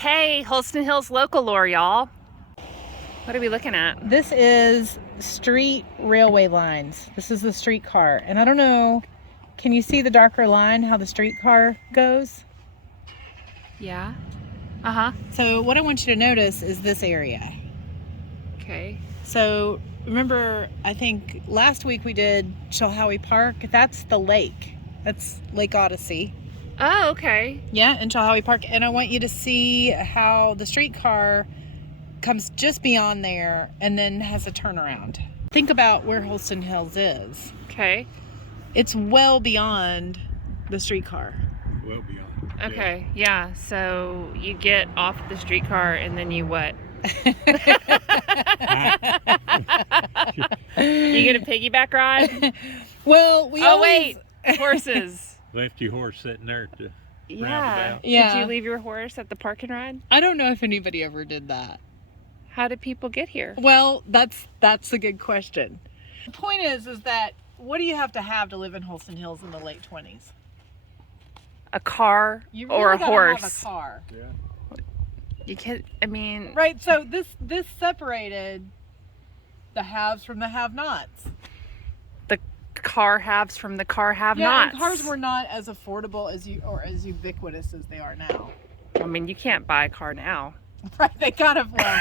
Okay, Holston Hills local lore, y'all. What are we looking at? This is street railway lines. This is the streetcar. And I don't know, can you see the darker line, how the streetcar goes? Yeah. Uh-huh. So what I want you to notice is this area. Okay. So remember, I think last week we did Chilhowie Park. That's the lake. That's Lake Odyssey. Oh, okay. Yeah, in Chilhowie Park. And I want you to see how the streetcar comes just beyond there and then has a turnaround. Think about where Holston Hills is. Okay. It's well beyond the streetcar. Well beyond. Okay, yeah. So you get off the streetcar and then you what? You get a piggyback ride? Well, we always... wait, horses. Left your horse sitting there to Yeah. roundabout. Yeah. Did you leave your horse at the park and ride? I don't know if anybody ever did that. How did people get here? Well, that's a good question. The point is that what do you have to live in Holston Hills in the late 20s? A car You really or a gotta horse? have a car. Yeah. You can't. I mean, Right, so this separated the haves from the have-nots. the car haves from the car Yeah, have-nots. and cars were not as affordable as ubiquitous as they are now. I mean, you can't buy a car now. Right, they kind of well.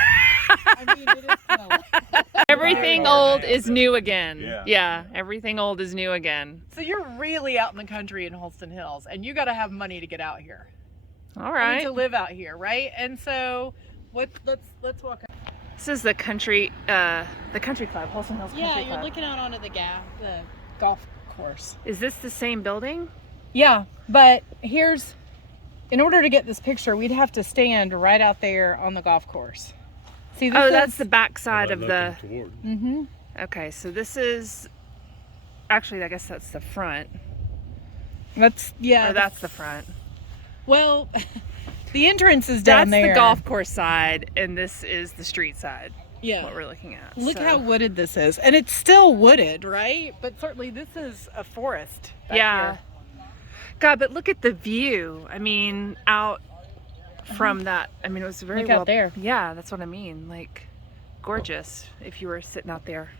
I mean, it is kind of Everything old is new again. Yeah. Everything old is new again. So you're really out in the country in Holston Hills, and you got to have money to get out here. All I mean, right. to live out here, right? And so, let's walk. This is the country club, Holston Hills Country Yeah, Club. you're looking out onto the golf course. Is this the same building? Yeah, but in order to get this picture, we'd have to stand right out there on the golf course. See, this That's the back side of the. Toward. Mm-hmm. Okay, so this is. Actually, I guess that's the front. That's That's the front. Well, the entrance is down That's there. the golf course side, and this is the street side. Yeah. What we're looking at. Look So- how wooded this is, and it's still wooded, right? But certainly this is a forest. Back Yeah. here. God, but look at the view. I mean, out from that. I mean, it was very Look well. out there. Yeah, that's what I mean. Like, gorgeous if you were sitting out there.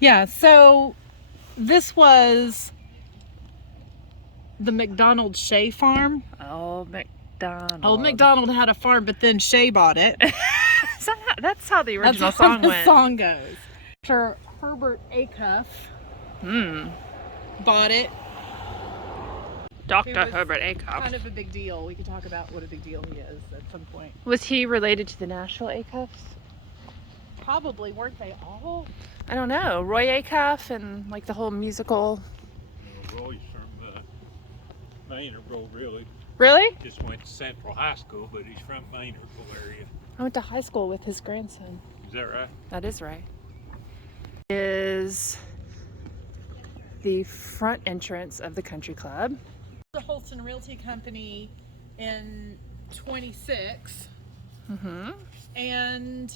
Yeah. So this was the McDonald Shea farm. Old McDonald. Old McDonald had a farm, but then Shea bought it. That's how the original That's how song the went. song goes. Sir Herbert Acuff bought it. Dr. It was Herbert Acuff. Kind of a big deal. We could talk about what a big deal he is at some point. Was he related to the Nashville Acuffs? Probably, weren't they all? I don't know. Roy Acuff and like the whole musical. Roy's from Maynardville, really. Really? Just went to Central High School, but he's from Maynardville area. I went to high school with his grandson. Is that right? That is right. Is the front entrance of the country club. The Holston Realty Company in 26, and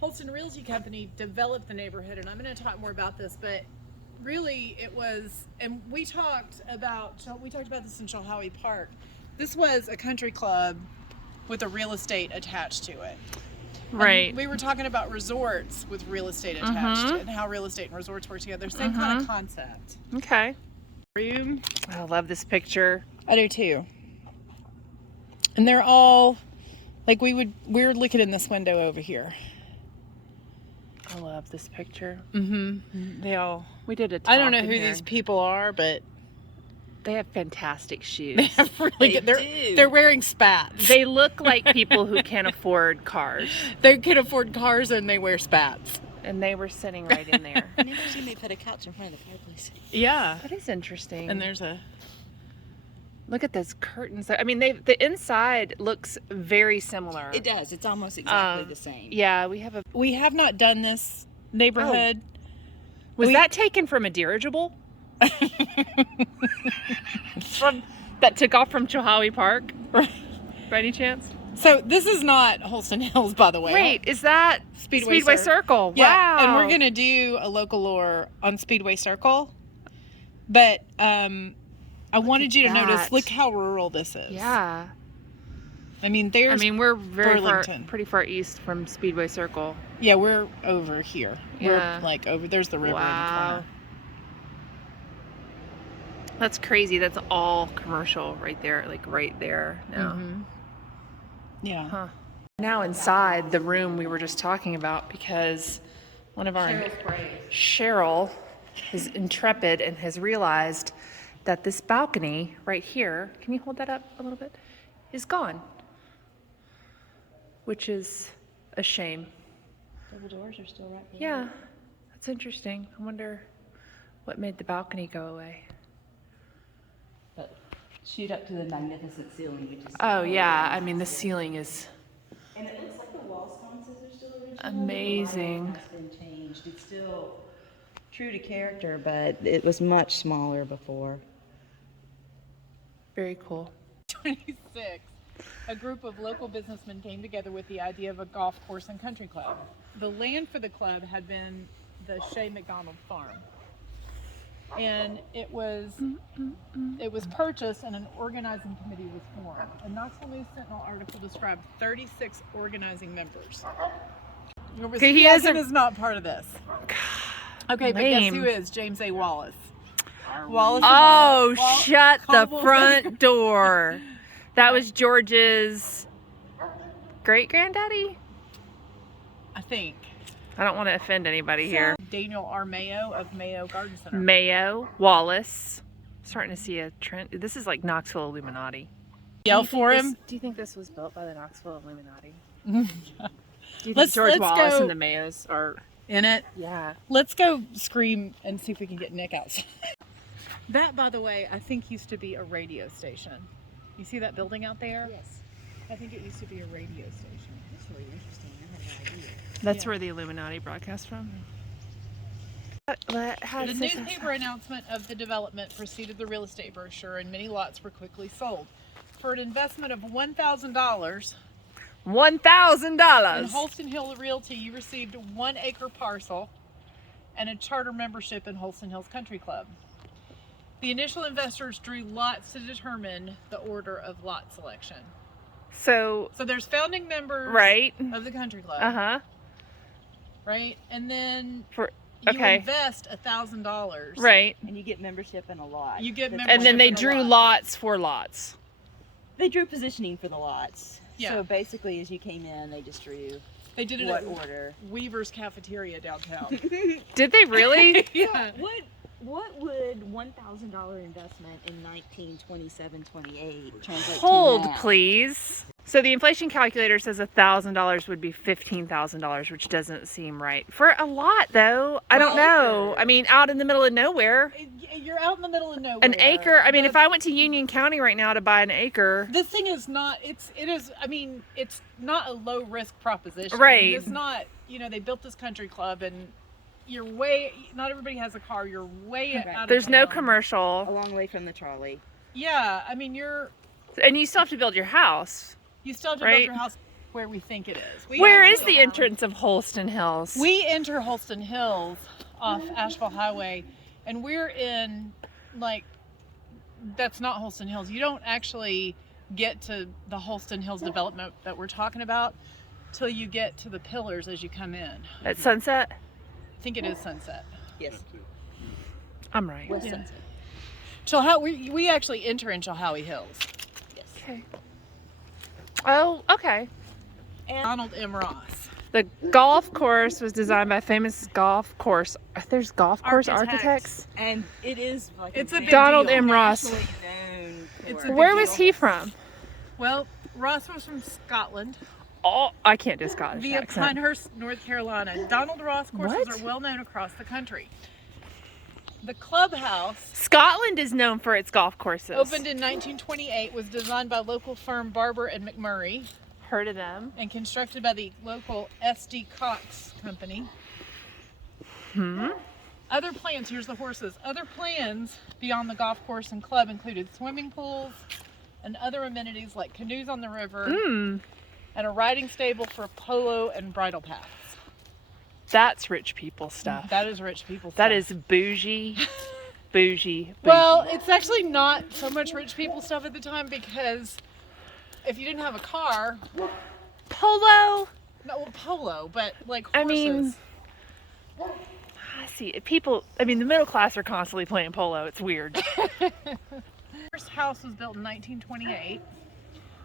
Holston Realty Company developed the neighborhood, and I'm going to talk more about this, but really it was, and we talked about this in Chilhowie Park. This was a country club with a real estate attached to it. Right. We were talking about resorts with real estate attached and how real estate and resorts work together. Same kind of concept. Okay. Room. I love this picture. I do too. And they're all like we're looking in this window over here. I love this picture. Mm-hmm. We did a talk I don't know in who here. these people are, but They have fantastic shoes. they have really good. They're wearing spats. They look like people who can't afford cars. They can afford cars and they wear spats. And they were sitting right in there. I never seen me put a couch in front of the fireplace. Yeah. That is interesting. And there's a Look at those curtains. I mean, the inside looks very similar. It does. It's almost exactly the same. Yeah, we have not done this neighborhood. Was that taken from a dirigible? That took off from Chilhowie Park? By any chance? So this is not Holston Hills, by the way. Wait, is that Speedway Circle? Yeah, Wow. and we're gonna do a local lore on Speedway Circle. But I wanted you to notice. that. Look how rural this is. Yeah. I mean, there's. we're very far, Burlington. pretty far east from Speedway Circle. Yeah, we're over here. Yeah. We're like over. There's the river in the Wow. corner. That's crazy. That's all commercial right there, like right there now. Mhm. Yeah. Huh. Now inside the room we were just talking about, because one of our Cheryl is intrepid and has realized that this balcony right here, can you hold that up a little bit, is gone, which is a shame. Double doors are still right there. Yeah, that's interesting. I wonder what made the balcony go away. But shoot up to the magnificent ceiling, which is. Oh yeah, I mean the ceiling is And it looks like the wall sconces are still original. amazing. The lighting has been changed. It's still true to character, but it was much smaller before. Very cool. 26, a group of local businessmen came together with the idea of a golf course and country club. The land for the club had been the Shea McDonald farm. And it was purchased and an organizing committee was formed. A Knoxville News Sentinel article described 36 organizing members. Okay, he hasn't- is not part of this. Okay, but guess Lame. who is? James A. Wallace. Wallace. Oh, Wall- shut the Cobble- front door. That was George's great granddaddy? I think. I don't want to offend anybody here. Daniel R. Mayo of Mayo Garden Center. Mayo, Wallace. Starting to see a trend. This is like Knoxville Illuminati. Yell for him. Do you think this was built by the Knoxville Illuminati? Do you think Let's- George let's Wallace go- and the Mayos are? In it. Yeah. Let's go scream and see if we can get Nick outside. That, by the way, I think used to be a radio station. You see that building out there? Yes. I think it used to be a radio station. That's really interesting. I had no idea. That's Yeah. where the Illuminati broadcast from. The newspaper announcement of the development preceded the real estate brochure, and many lots were quickly sold. For an investment of $1,000 in $1,000. Holston Hill Realty, you received a 1 acre parcel and a charter membership in Holston Hills Country Club. The initial investors drew lots to determine the order of lot selection. So, So there's founding members right. of the country club, Uh-huh. right? And then For you okay. invest $1,000. Right. And you get membership in a lot. You get That's membership. And then they in a drew lot. lots for lots. They drew positioning for the lots. Yeah. So basically, as you came in, they just drew They did it what at order. Weaver's Cafeteria downtown. Did they really? Yeah. What would $1,000 investment in 1927-28 translate Hold, to now? please. So the inflation calculator says $1,000 would be $15,000, which doesn't seem right. For a lot, though, I don't know. I mean, out in the middle of nowhere. You're out in the middle of nowhere. An acre. I mean, The- if I went to Union County right now to buy an acre, The thing is not, it's not a low risk proposition. Right. It's not, they built this country club and not everybody has a car. You're way Right. out of there's no town. A commercial, long way from the trolley. Yeah. I mean, and you still have to build your house. you still have to Right. build your house where we think it is. Where is the entrance of Holston Hills? We enter Holston Hills off Asheville Highway, and we're in, that's not Holston Hills. You don't actually get to the Holston Hills development that we're talking about till you get to the pillars as you come in. At Sunset? I think it is Sunset. Yes. I'm right. West Yeah. Sunset. We actually enter in Chilhowie Hills. Yes. Okay. Oh, okay. Donald M. Ross. The golf course was designed by famous golf course. There's golf course architects. And it is like It's a big Donald deal. M. Ross. nationally known It's for- a big Where was deal. he from? Well, Ross was from Scotland Oh, I can't do Scottish via accent. Pinehurst, North Carolina. Donald Ross courses What? are well known across the country. The clubhouse, Scotland is known for its golf courses. opened in 1928, was designed by local firm Barber and McMurray Heard of them? and constructed by the local S.D. Cox Company. Other plans, here's the horses. Other plans beyond the golf course and club included swimming pools and other amenities like canoes on the river and a riding stable for polo and bridle paths. That's rich people stuff. That is rich people stuff. That is bougie, bougie. Well, it's actually not so much rich people stuff at the time because if you didn't have a car, Polo. no, well, polo, but like I horses. mean, I see people. I mean, the middle class are constantly playing polo. It's weird. First house was built in 1928.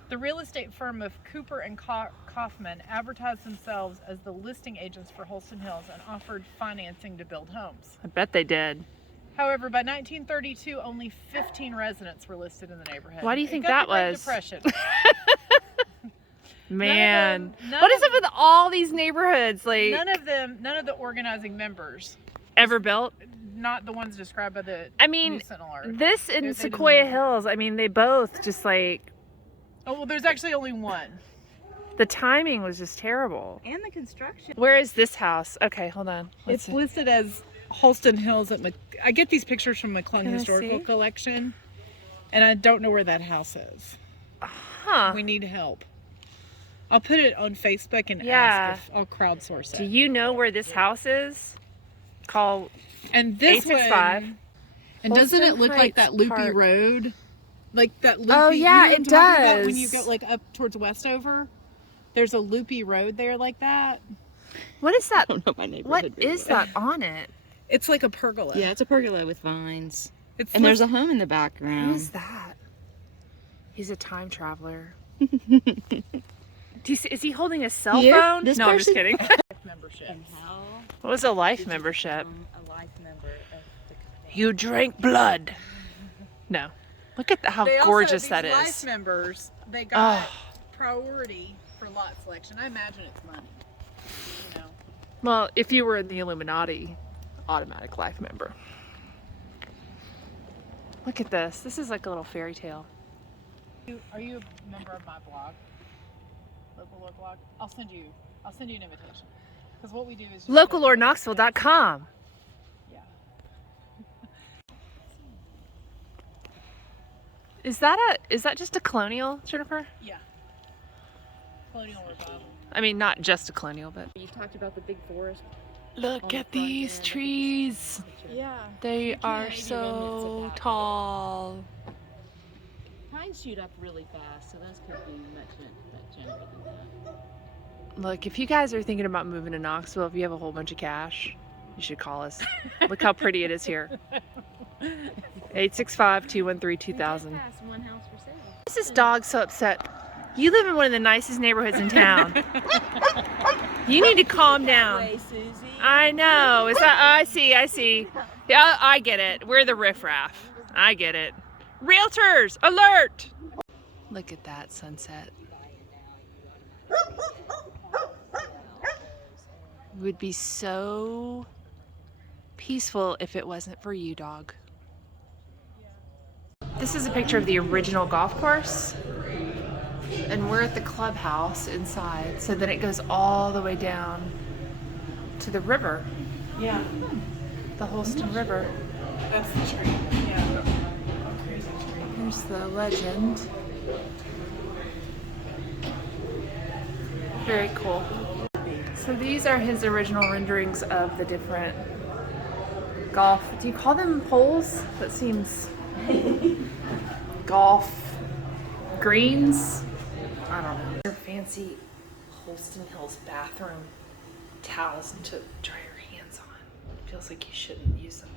The real estate firm of Cooper and Kaufman advertised themselves as the listing agents for Holston Hills and offered financing to build homes. I bet they did. However, by 1932, only 15 residents were listed in the neighborhood. Why do you It think got that the Great was? Depression. Man, none what of is up with all these neighborhoods? Like None of the organizing members, ever built? not the ones described by the I mean, News Sentinel article. this They and didn't Sequoia make it. Hills. I mean, they both just like Oh well, there's actually only one. the timing was just terrible. And the construction. Where is this house? Okay, hold on. Let's It's see. listed as Holston Hills at I get these pictures from McClung Can I Historical see? Collection, and I don't know where that house is. Huh? We need help. I'll put it on Facebook and Yeah. ask if I'll crowdsource Do it. you know where this house is? Call And this 865. one, and doesn't it Holston look like Heights that loopy Park. road? Like that loopy. Oh, yeah, you know what I'm it talking about when you does. go like up towards Westover. There's a loopy road there like that. what is that? I don't know my neighborhood. What very is well. that on it? It's like a pergola. Yeah, it's a pergola with vines. It's And there's a home in the background. Who's that? He's a time traveler. Do you see, is he holding a cell Here? phone? This No, I'm just person? kidding. membership. And how What was a life did you membership? become a life member of the company? You drank blood. No. Look at how They also, gorgeous these that life is. members, they got Oh. priority for lot selection. I imagine it's money. You know. Well, if you were in the Illuminati, automatic life member. Look at this. This is like a little fairy tale. Are you a member of my blog? Local Lore blog? I'll send you an invitation. Because what we do is just Localorknoxville.com. Yeah. Is that just a colonial, Jennifer? Yeah. Colonial Revival. I mean, not just a colonial, but You talked about the big forest. look On the at front these end. trees. Yeah. They are maybe so remnants of tall. Pines shoot up really fast, so those could be much younger than that. Look, if you guys are thinking about moving to Knoxville, if you have a whole bunch of cash, you should call us. Look how pretty it is here. 865-213-2000. Passed one house for sale. This is dog so upset. You live in one of the nicest neighborhoods in town. You need to calm down. Hey, Susie. I know. Is that? I see. Yeah, I get it. We're the riffraff. I get it. Realtors, alert! Look at that sunset. It would be so peaceful if it wasn't for you, dog. This is a picture of the original golf course. And we're at the clubhouse inside. So then it goes all the way down to the river, Yeah. the Holston River. That's the tree. Yeah. Crazy tree. Here's the legend. Very cool. So these are his original renderings of the different golf. Do you call them holes? That seems golf greens. I don't know. They're fancy Holston Hills bathroom towels to dry your hands on. Feels like you shouldn't use them